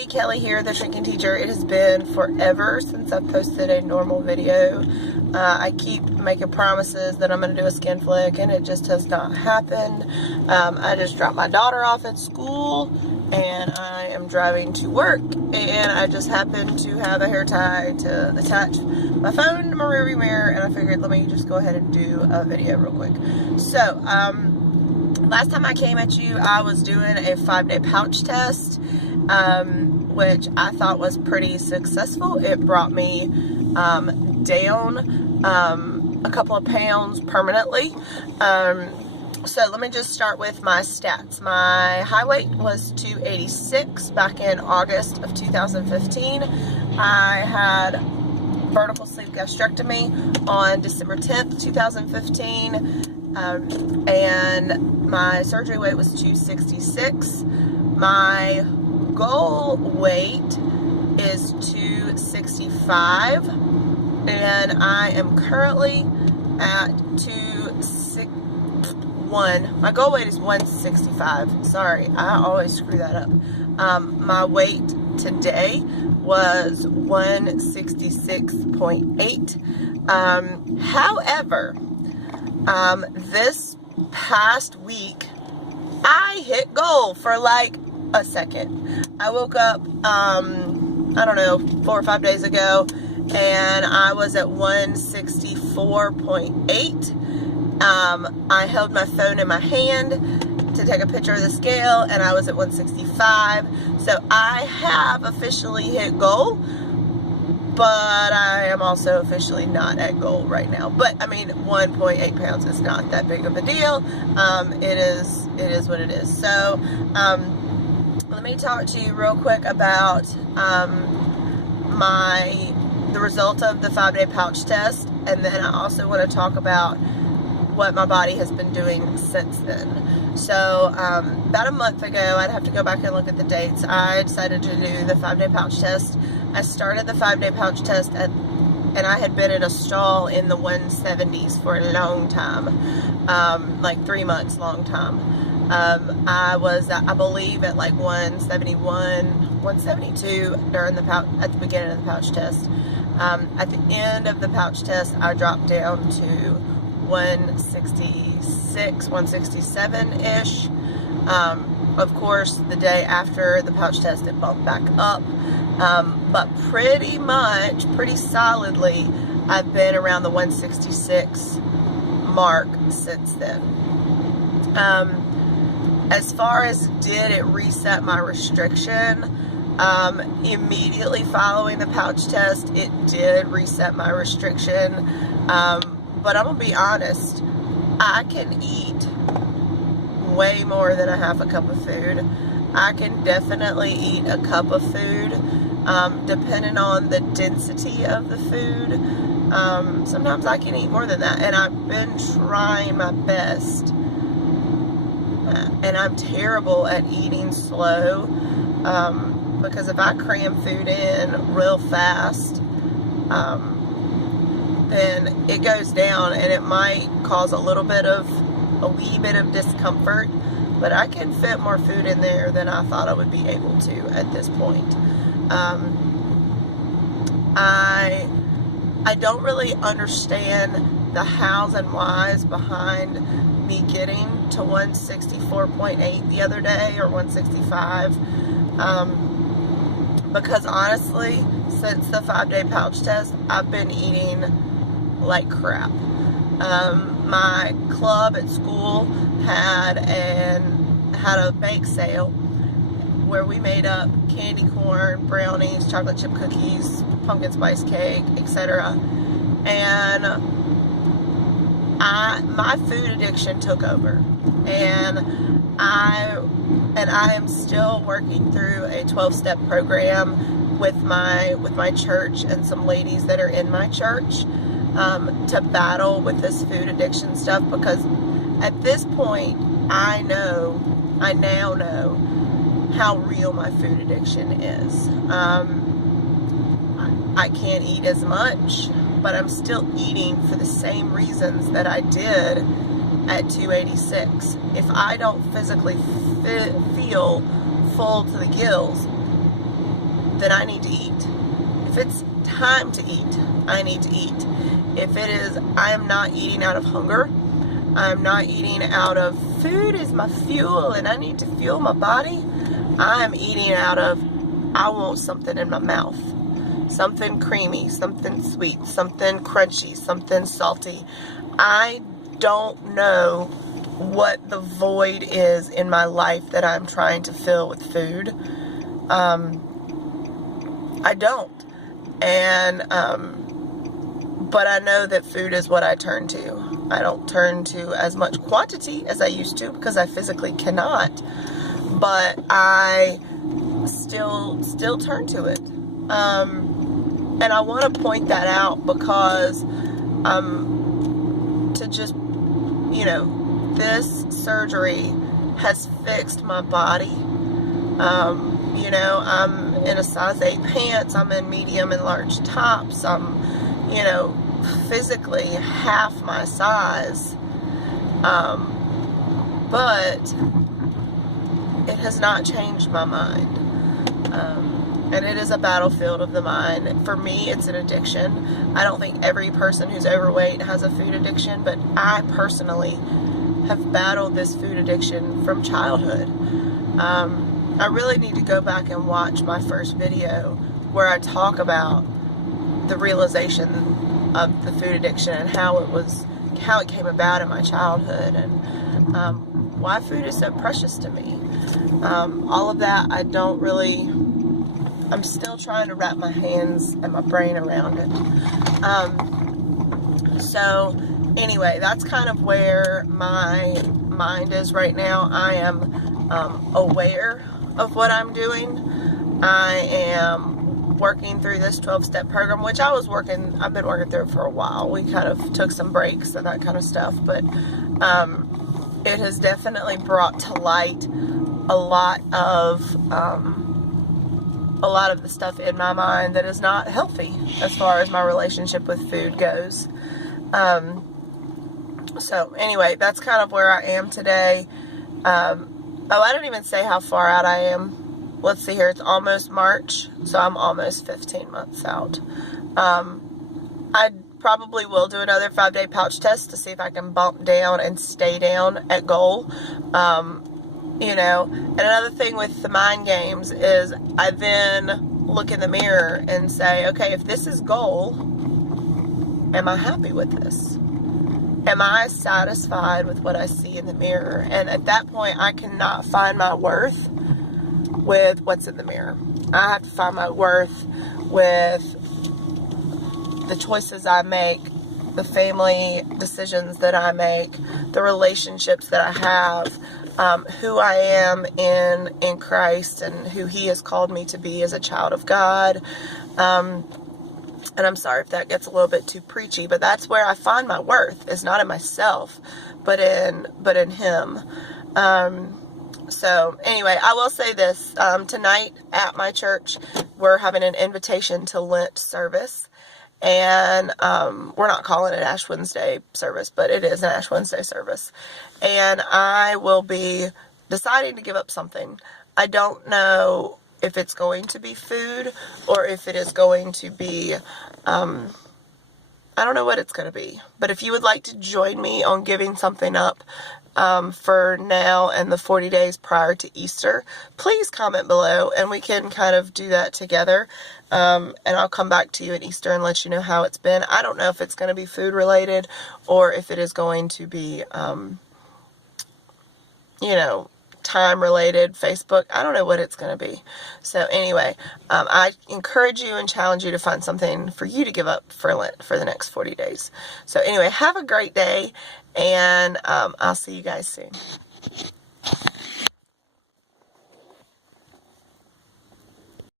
Hey, Kelly here, the shrinking teacher. It has been forever since I've posted a normal video. I keep making promises that I'm going to do a skin flick, and it just has not happened. I just dropped my daughter off at school, and I am driving to work, and I just happened to have a hair tie to attach my phone to my rearview mirror, and I figured let me just go ahead and do a video real quick. So, last time I came at you, I was doing a 5-day pouch test. Which I thought was pretty successful. It brought me down a couple of pounds permanently. So let me just start with my stats. My high weight was 286 back in August of 2015. I had vertical sleeve gastrectomy on December 10th, 2015. And my surgery weight was 266. My goal weight is 265, and I am currently at 261. My goal weight is 165. Sorry, I always screw that up. My weight today was 166.8. However, this past week I hit goal for like a second. I woke up, I don't know, 4 or 5 days ago, and I was at 164.8. I held my phone in my hand to take a picture of the scale, and I was at 165. So I have officially hit goal, but I am also officially not at goal right now. But I mean, 1.8 pounds is not that big of a deal. It is what it is. So, let me talk to you real quick about the result of the 5-day pouch test, and then I also want to talk about what my body has been doing since then. So about a month ago, I'd have to go back and look at the dates, I decided to do the 5-day pouch test. I started the 5-day pouch test and I had been in a stall in the 170s for a long time, like 3 months, long time. I was, I believe, at like 171, 172 during the at the beginning of the pouch test. At the end of the pouch test, I dropped down to 166, 167-ish. Of course, the day after the pouch test, it bumped back up. But pretty much, pretty solidly, I've been around the 166 mark since then. As far as did it reset my restriction, immediately following the pouch test, it did reset my restriction. But I'm gonna be honest, I can eat way more than a half a cup of food. I can definitely eat a cup of food, depending on the density of the food. Sometimes I can eat more than that, and I've been trying my best. And I'm terrible at eating slow, because if I cram food in real fast, then it goes down, and it might cause a wee bit of discomfort, but I can fit more food in there than I thought I would be able to at this point. I don't really understand the hows and whys behind me getting to 164.8 the other day, or 165, because honestly, since the 5-day pouch test, I've been eating like crap. My club at school had a bake sale where we made up candy corn, brownies, chocolate chip cookies, pumpkin spice cake, etc. And my food addiction took over, and I am still working through a 12-step program with my church and some ladies that are in my church, to battle with this food addiction stuff, because at this point I now know how real my food addiction is. I can't eat as much, but I'm still eating for the same reasons that I did at 286. If I don't physically feel full to the gills, then I need to eat. If it's time to eat, I need to eat. If it is, I am not eating out of hunger. I'm not eating out of food is my fuel and I need to fuel my body. I'm eating out of, I want something in my mouth. Something creamy, something sweet, something crunchy, something salty. I don't know what the void is in my life that I'm trying to fill with food. I don't. And, but I know that food is what I turn to. I don't turn to as much quantity as I used to because I physically cannot. But I still turn to it. And I want to point that out because to just, you know, this surgery has fixed my body. You know, I'm in a size 8 pants, I'm in medium and large tops, I'm, you know, physically half my size, but it has not changed my mind, and it is a battlefield of the mind. For me, it's an addiction. I don't think every person who's overweight has a food addiction, but I personally have battled this food addiction from childhood. I really need to go back and watch my first video where I talk about the realization of the food addiction and how it came about in my childhood, and why food is so precious to me. All of that, I'm still trying to wrap my hands and my brain around it. So anyway, that's kind of where my mind is right now. I am aware of what I'm doing. I am working through this 12-step program, which I've been working through for a while. We kind of took some breaks and that kind of stuff, but it has definitely brought to light a lot of the stuff in my mind that is not healthy as far as my relationship with food goes. So anyway, that's kind of where I am today. Oh, I didn't even say how far out I am. Let's see here. It's almost March, so I'm almost 15 months out. I probably will do another 5-day pouch test to see if I can bump down and stay down at goal. You know, and another thing with the mind games is I then look in the mirror and say, okay, if this is goal, am I happy with this? Am I satisfied with what I see in the mirror? And at that point, I cannot find my worth with what's in the mirror. I have to find my worth with the choices I make, the family decisions that I make, the relationships that I have, who I am in Christ and who He has called me to be as a child of God. And I'm sorry if that gets a little bit too preachy, but that's where I find my worth, is not in myself, but in Him. So anyway, I will say this, tonight at my church, we're having an invitation to Lent service, and we're not calling it Ash Wednesday service, but it is an Ash Wednesday service, and I will be deciding to give up something. I don't know if it's going to be food or if it is going to be, I don't know what it's going to be. But if you would like to join me on giving something up for now and the 40 days prior to Easter, please comment below and we can kind of do that together. And I'll come back to you at Easter and let you know how it's been. I don't know if it's going to be food related or if it is going to be, you know, time related, Facebook. I don't know what it's going to be. So anyway, I encourage you and challenge you to find something for you to give up for Lent for the next 40 days. So anyway, have a great day, and I'll see you guys soon.